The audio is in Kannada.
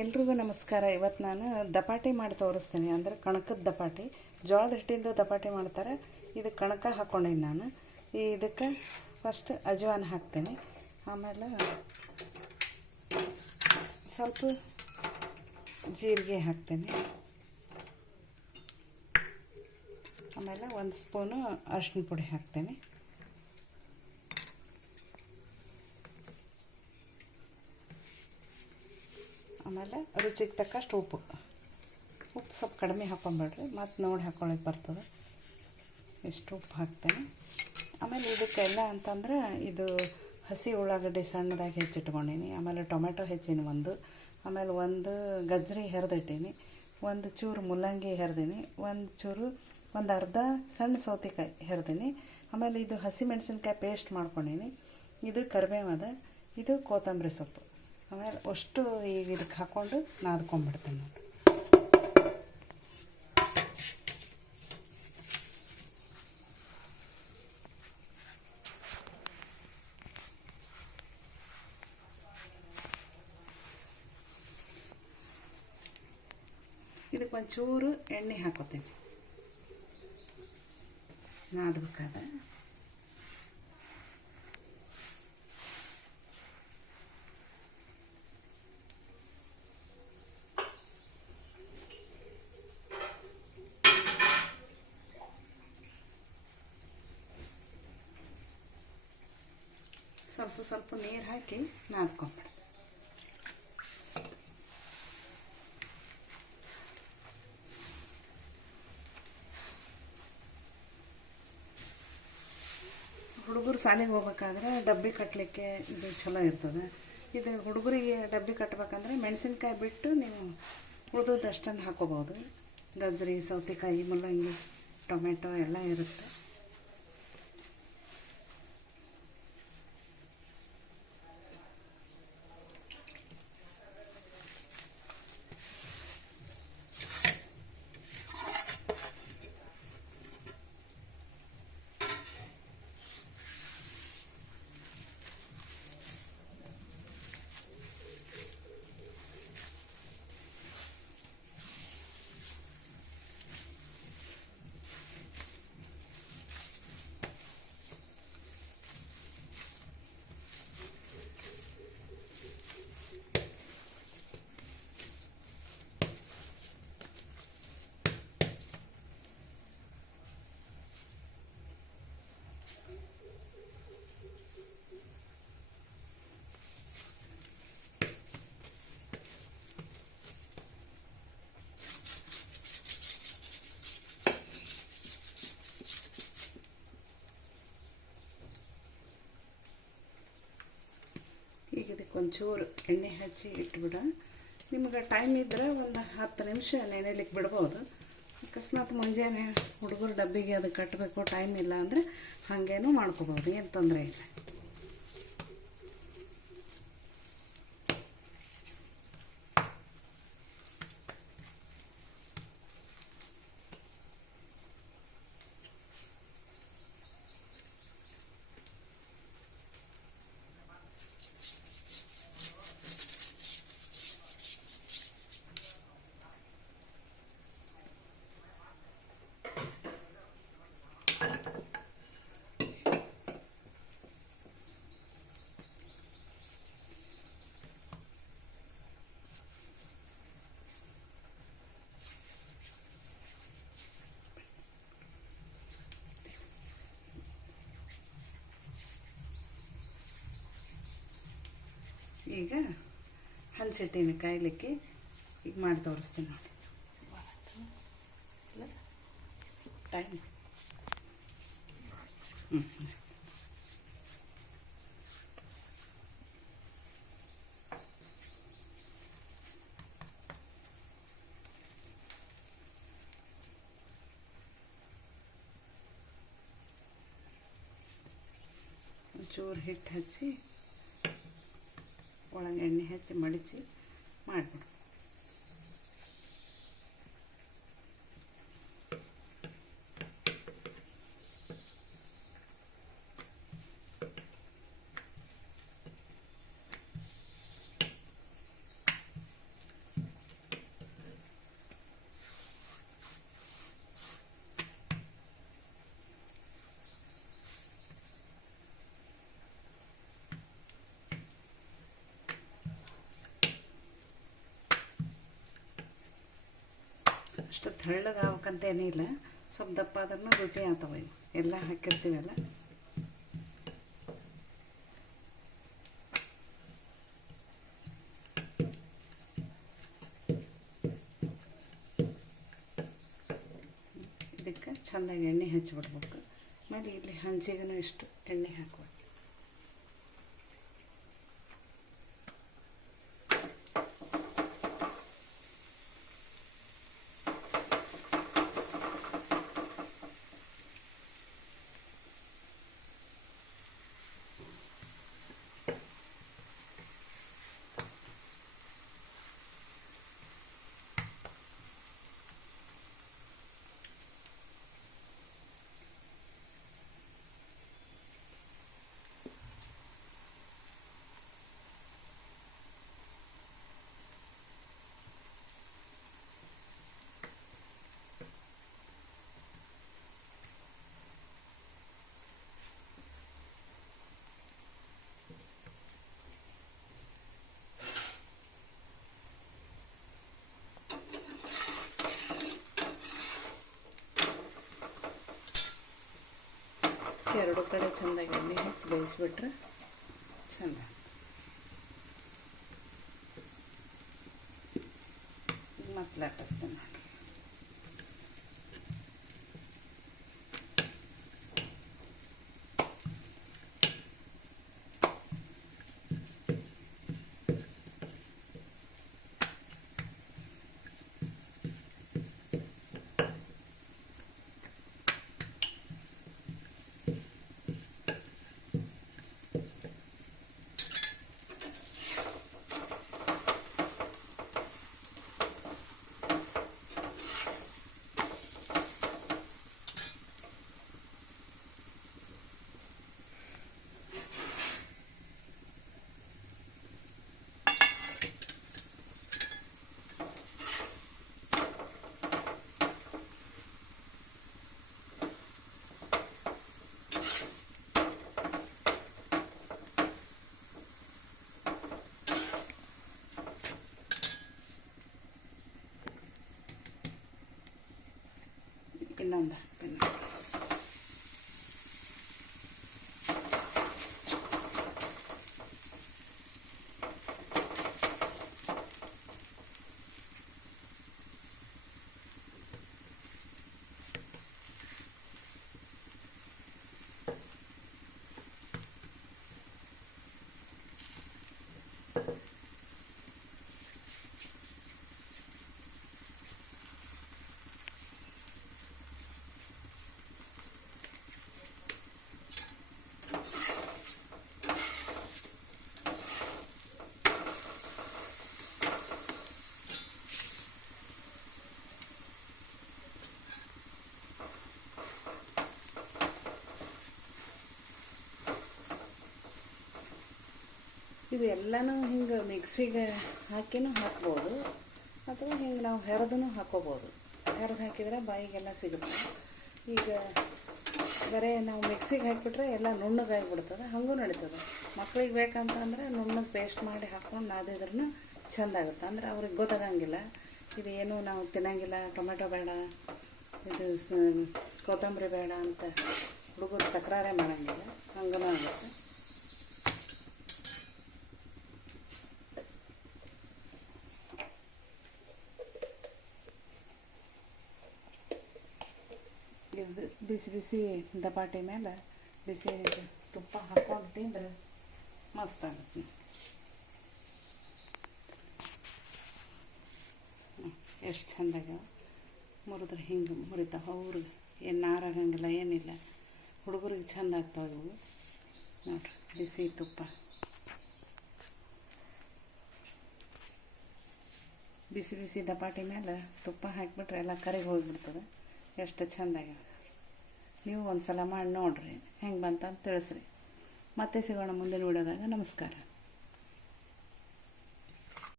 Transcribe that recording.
ಎಲ್ರಿಗೂ ನಮಸ್ಕಾರ. ಇವತ್ತು ನಾನು ದಪಾಟಿ ಮಾಡಿ ತೋರಿಸ್ತೀನಿ. ಅಂದರೆ ಕಣಕದ ದಪಾಟಿ, ಜೋಳದ ಹಿಟ್ಟಿಂದು ದಪಾಟಿ ಮಾಡ್ತಾರೆ. ಇದು ಕಣಕ ಹಾಕ್ಕೊಂಡೀನಿ ನಾನು. ಇದಕ್ಕೆ ಫಸ್ಟ್ ಅಜವಾನ ಹಾಕ್ತೀನಿ, ಆಮೇಲೆ ಸ್ವಲ್ಪ ಜೀರಿಗೆ ಹಾಕ್ತೀನಿ, ಆಮೇಲೆ ಒಂದು ಸ್ಪೂನು ಅರಿಶಿನ ಪುಡಿ ಹಾಕ್ತೀನಿ, ಆಮೇಲೆ ರುಚಿಗೆ ತಕ್ಕಷ್ಟು ಉಪ್ಪು ಸ್ವಲ್ಪ ಕಡಿಮೆ ಹಾಕ್ಕೊಂಬೇಡ್ರಿ, ಮತ್ತು ನೋಡಿ ಹಾಕ್ಕೊಳ್ಳೋಕೆ ಬರ್ತದೆ. ಇಷ್ಟು ಉಪ್ಪು ಹಾಕ್ತೇನೆ. ಆಮೇಲೆ ಇದಕ್ಕೆಲ್ಲ ಅಂತಂದ್ರೆ ಇದು ಹಸಿ ಉಳ್ಳಾಗಡ್ಡಿ ಸಣ್ಣದಾಗಿ ಹೆಚ್ಚಿಟ್ಕೊಂಡೀನಿ, ಆಮೇಲೆ ಟೊಮೆಟೊ ಹೆಚ್ಚಿನಿ ಒಂದು, ಆಮೇಲೆ ಒಂದು ಗಜ್ಜರಿ ಹೆರೆದಿಟ್ಟೀನಿ, ಒಂದು ಚೂರು ಮುಲ್ಲಂಗಿ ಹೆರೆದೀನಿ, ಒಂದು ಅರ್ಧ ಸಣ್ಣ ಸೌತೆಕಾಯಿ ಹೆರೆದೀನಿ, ಆಮೇಲೆ ಇದು ಹಸಿ ಮೆಣಸಿನ್ಕಾಯಿ ಪೇಸ್ಟ್ ಮಾಡ್ಕೊಂಡೀನಿ, ಇದು ಕರಿಬೇವು ಅದ, ಇದು ಕೊತ್ತಂಬರಿ ಸೊಪ್ಪು, ಆಮೇಲೆ ಅಷ್ಟು ಈಗ ಇದಕ್ಕೆ ಹಾಕ್ಕೊಂಡು ನಾದ್ಕೊಂಡ್ಬಿಡ್ತೀನಿ ನೋಡಿ. ಇದಕ್ಕೆ ಒಂಚೂರು ಎಣ್ಣೆ ಹಾಕೋತೀನಿ ನಾದಬೇಕಾದ್ರೆ. ಸ್ವಲ್ಪ ಸ್ವಲ್ಪ ನೀರು ಹಾಕಿ ನಾದ್ಕೊಂಬಿಡ. ಹುಡುಗರು ಶಾಲೆಗೆ ಹೋಗ್ಬೇಕಾದ್ರೆ ಡಬ್ಬಿ ಕಟ್ಟಲಿಕ್ಕೆ ಇದು ಚಲೋ ಇರ್ತದೆ. ಇದು ಹುಡುಗರಿಗೆ ಡಬ್ಬಿ ಕಟ್ಟಬೇಕಂದ್ರೆ ಮೆಣಸಿನ್ಕಾಯಿ ಬಿಟ್ಟು ನೀವು ಉಳಿದದ್ದು ಅಷ್ಟನ್ನು ಹಾಕೋಬೋದು. ಗಜ್ಜರಿ, ಸೌತೆಕಾಯಿ, ಮುಲ್ಲಂಗಿ, ಟೊಮೆಟೊ ಎಲ್ಲ ಇರುತ್ತೆ. ಈಗ ಇದಕ್ಕೆ ಒಂಚೂರು ಎಣ್ಣೆ ಹಚ್ಚಿ ಇಟ್ಬಿಡ. ನಿಮ್ಗೆ ಟೈಮ್ ಇದ್ದರೆ ಒಂದು 10 ನಿಮಿಷ ನೆನೆಲಿಕ್ಕೆ ಬಿಡ್ಬೋದು. ಅಕಸ್ಮಾತ್ ಮುಂಜಾನೆ ಹುಡುಗರು ಡಬ್ಬಿಗೆ ಅದು ಕಟ್ಟಬೇಕು, ಟೈಮ್ ಇಲ್ಲ ಅಂದರೆ ಹಾಗೇನೂ ಮಾಡ್ಕೋಬೋದು, ಏನು ತೊಂದರೆ ಇಲ್ಲ. ಈಗ ಹಂಚಿಟ್ಟಿನ ಕಾಯಲಿಕ್ಕೆ ಈಗ ಮಾಡಿ ತೋರಿಸ್ತೀನಿ ನೋಡಿ. ಟೈಮ್ ಒಂಚೂರು ಹಿಟ್ಟು ಹಚ್ಚಿ ಒಳಗೆ ಎಣ್ಣೆ ಹಚ್ಚಿ ಮಡಿಚಿ ಮಾಡಿಬಿಡು. ಅಷ್ಟು ತೆಳ್ಳಗೆ ಆಗ್ಬೇಕಂತೇನಿಲ್ಲ, ಸ್ವಲ್ಪ ದಪ್ಪ ಆದ್ರೂ ರುಚಿ ಆಗ್ತವೆ. ಇವು ಎಲ್ಲ ಹಾಕಿರ್ತೀವಲ್ಲ. ಇದಕ್ಕೆ ಚೆಂದಾಗಿ ಎಣ್ಣೆ ಹಚ್ಚಿಬಿಡ್ಬೇಕು. ಆಮೇಲೆ ಇಲ್ಲಿ ಹಂಚಿಗೂ ಇಷ್ಟು ಎಣ್ಣೆ ಹಾಕಬೇಕು. ಎರಡು ಕಡೆ ಚೆಂದಾಗಿ ಎಣ್ಣೆ ಹಚ್ಚಿ ಬೇಯಿಸ್ಬಿಟ್ರೆ ಚೆಂದ. ಮತ್ತೆ ಲಟ್ಟಿಸ್ತೇನೆ. ಇನ್ನೊಂದು ಹಾಕ್ತೀನಿ. ಇದು ಎಲ್ಲನೂ ಹಿಂಗೆ ಮಿಕ್ಸಿಗೆ ಹಾಕಿನೂ ಹಾಕ್ಬೋದು, ಅಥವಾ ಹಿಂಗೆ ನಾವು ಹೆರದೂ ಹಾಕೋಬೋದು. ಹೆರದು ಹಾಕಿದರೆ ಬಾಯಿಗೆಲ್ಲ ಸಿಗುತ್ತೆ. ಈಗ ಬರೀ ನಾವು ಮಿಕ್ಸಿಗೆ ಹಾಕಿಬಿಟ್ರೆ ಎಲ್ಲ ನುಣ್ಣಗಾಗಿಬಿಡ್ತದೆ, ಹಾಗೂ ನಡೀತದೆ. ಮಕ್ಳಿಗೆ ಬೇಕಂತಂದರೆ ನುಣ್ಣಗೆ ಪೇಸ್ಟ್ ಮಾಡಿ ಹಾಕ್ಕೊಂಡು ನಾದಿದ್ರೂ ಚೆಂದಾಗುತ್ತೆ. ಅಂದರೆ ಅವ್ರಿಗೆ ಗೊತ್ತಾಗಂಗಿಲ್ಲ ಇದು ಏನು ನಾವು ತಿನ್ನಂಗಿಲ್ಲ, ಟೊಮೆಟೊ ಬೇಡ, ಇದು ಕೊತ್ತಂಬರಿ ಬೇಡ ಅಂತ ಹುಡುಗರು ತಕರಾರೇ ಮಾಡೋಂಗಿಲ್ಲ, ಹಂಗೂ ಆಗುತ್ತೆ. ಬಿಸಿ ಬಿಸಿ ದಪಾಟಿ ಮೇಲೆ ಬಿಸಿ ತುಪ್ಪ ಹಾಕ್ಕೊಂಡು ತಿಂದರೆ ಮಸ್ತ್ ಆಗುತ್ತೆ. ಎಷ್ಟು ಚೆಂದಾಗ ಮುರಿದ್ರೆ ಹಿಂಗೆ ಮುರಿತಾವೆ. ಅವ್ರಿಗೆ ಏನು ನಾರಾಗಂಗಿಲ್ಲ, ಏನಿಲ್ಲ. ಹುಡುಗರಿಗೆ ಚೆಂದ ಆಗ್ತಾವೆ ಇವು. ನೋಡಿರಿ, ಬಿಸಿ ತುಪ್ಪ, ಬಿಸಿ ಬಿಸಿ ದಪಾಟಿ ಮೇಲೆ ತುಪ್ಪ ಹಾಕಿಬಿಟ್ರೆ ಎಲ್ಲ ಕರಿಗೆ ಹೋಗಿಬಿಡ್ತದೆ. ಎಷ್ಟು ಚೆಂದಾಗ್ಯದ. ನೀವು ಒಂದು ಸಲ ಮಾಡಿ ನೋಡಿರಿ, ಹೆಂಗೆ ಬಂತಂತ ತಿಳಿಸ್ರಿ. ಮತ್ತೆ ಸಿಗೋಣ ಮುಂದಿನ ವಿಡಿಯೋದಾಗ. ನಮಸ್ಕಾರ.